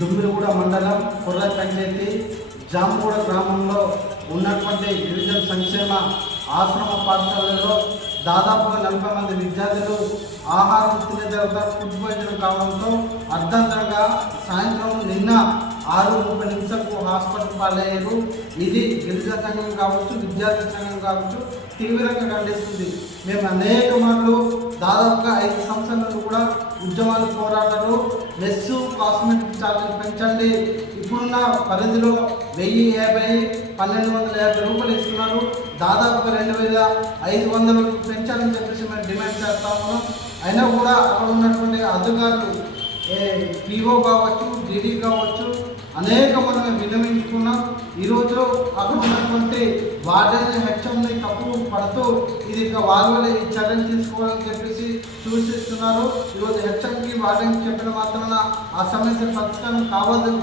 దుమ్మిరిగూడ మండలం కుర్ర పంచాయతీ జామగూడ గ్రామంలో ఉన్నటువంటి గిరిజన సంక్షేమ ఆశ్రమ పాఠశాలలో దాదాపుగా 40 మంది విద్యార్థులు ఆహారం తినే తర్వాత ఫుడ్ పాయిజన్ కావడంతో అర్ధంతరంగా సాయంత్రం నిన్న 6:30 హాస్పిటల్ పాలయ్యారు. ఇది గిరిజన సంఘం కావచ్చు, విద్యార్థి సంఘం కావచ్చు తీవ్రంగా ఖండిస్తుంది. మేము అనేక మార్లు దాదాపుగా 5 సంవత్సరాల నుండి కూడా ఉద్యమాలు పోరాటాలు మెస్సు కాస్మెటిక్ ఛార్జీలు పెంచండి, ఇప్పుడున్న పరిధిలో 1050 1250 రూపాయలు ఇస్తున్నారు, దాదాపుగా 2500 పెంచాలని చెప్పేసి మేము డిమాండ్ చేస్తా ఉన్నాం. అయినా కూడా అక్కడ ఉన్నటువంటి అధికారులు పిఓ కావచ్చు, డీడీ కావచ్చు అనేక మనం విన్నవించుకున్నాం. ఈరోజు అక్కడ ఉన్నటువంటి వార్డెన్ హెచ్ఎంని తప్పు పడుతూ ఇది వాళ్ళే చర్యలు తీసుకోవాలని చెప్పేసి సూచిస్తున్నారు. ఈరోజు హెచ్ఎంకి వార్డెన్కి చెప్పిన మాత్రాన ఆ సమస్య పరిష్కారం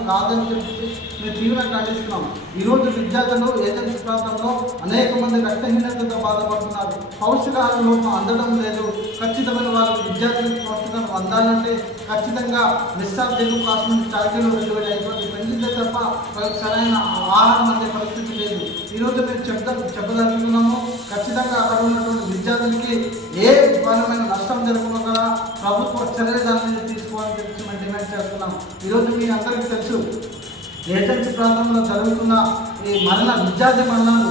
కాదని చెప్పేసి మేము తీవ్రంగా ఖండిస్తున్నాం. ఈరోజు విద్యార్థులు ఏజెన్సీ ప్రాంతంలో అనేక మంది రక్తహీనతతో బాధపడుతున్నారు. పౌష్టికాహార లోపం అందడం లేదు. ఖచ్చితమైన వాళ్ళకి విద్యార్థులకు పౌష్టికాహారం అందాలంటే ఖచ్చితంగా నిస్సార్థులు కాస్మెటిక్ ఛార్జీలు 2500 పెంచితే తప్ప వాళ్ళకి సరైన ఆహారం అందే పరిస్థితి లేదు. ఈరోజు మేము చెప్పదలుచుకున్నాము. ఖచ్చితంగా అక్కడ ఉన్నటువంటి విద్యార్థులకి ఏ విధమైన నష్టం జరగకుండా ప్రభుత్వ చర్యలు దాని మీద తీసుకోవాలని చెప్పి మేము డిమాండ్ చేస్తున్నాం. ఈరోజు మీ అందరికీ తెలుసు, ఏజెన్సీ ప్రాంతంలో జరుగుతున్న ఈ విద్యార్థి మరణాలు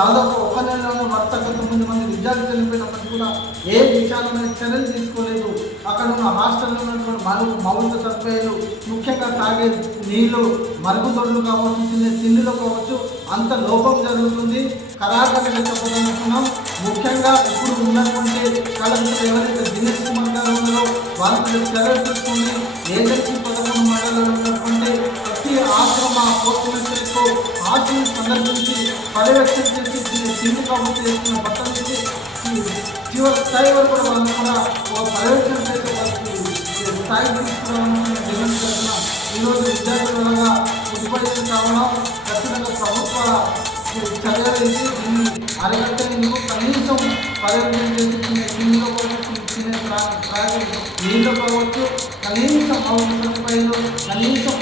దాదాపు 1 నెలలోనే వరుసగా 9 మంది విద్యార్థులు చనిపోయినప్పటికీ కూడా ఏ విషయాలమైన చర్యలు తీసుకోలేదు. అక్కడ ఉన్న హాస్టల్లో ఉన్నటువంటి మౌలిక సదుపాయాలు, ముఖ్యంగా తాగే నీళ్లు, మరుగుదొడ్లు కావచ్చు, తిండిలో కావచ్చు అంత లోపం జరుగుతుంది. కరాకగా చెప్పదనుకున్నాం. ముఖ్యంగా ఇప్పుడు ఉన్నటువంటి కళలు ఎవరైతే దినేష్ కుమార్ గారు ఉన్నారో వాళ్ళకి చర్యలు తీసుకుని ఏజెన్సీ 11 మండలంలో ఉన్నటువంటి ప్రతి ఆశ్రమ పోస్టులకు హాస్టల్ సందర్శించి పర్యవేక్షణ చేసి తిండి కాబట్టి చేస్తున్న బట్టల నుంచి చివరి స్థాయి వరకు కూడా వాళ్ళని కూడా పర్యవేక్షణ చేసే వాళ్ళకి స్థాయి తీసుకురావాలని డిమాండ్ చేస్తున్నాం. ఈరోజు విద్యార్థులుగా ఉత్పత్తి కావడం ఖచ్చితంగా ప్రభుత్వ చర్యలు వేసి దీన్ని అరగట్టేందుకు కనీసం పర్యవేక్షణ చేసి తిండిలో కావచ్చు, నీళ్ళు కావచ్చు, కనీసం మౌలిక సదుపాయాలు, కనీసం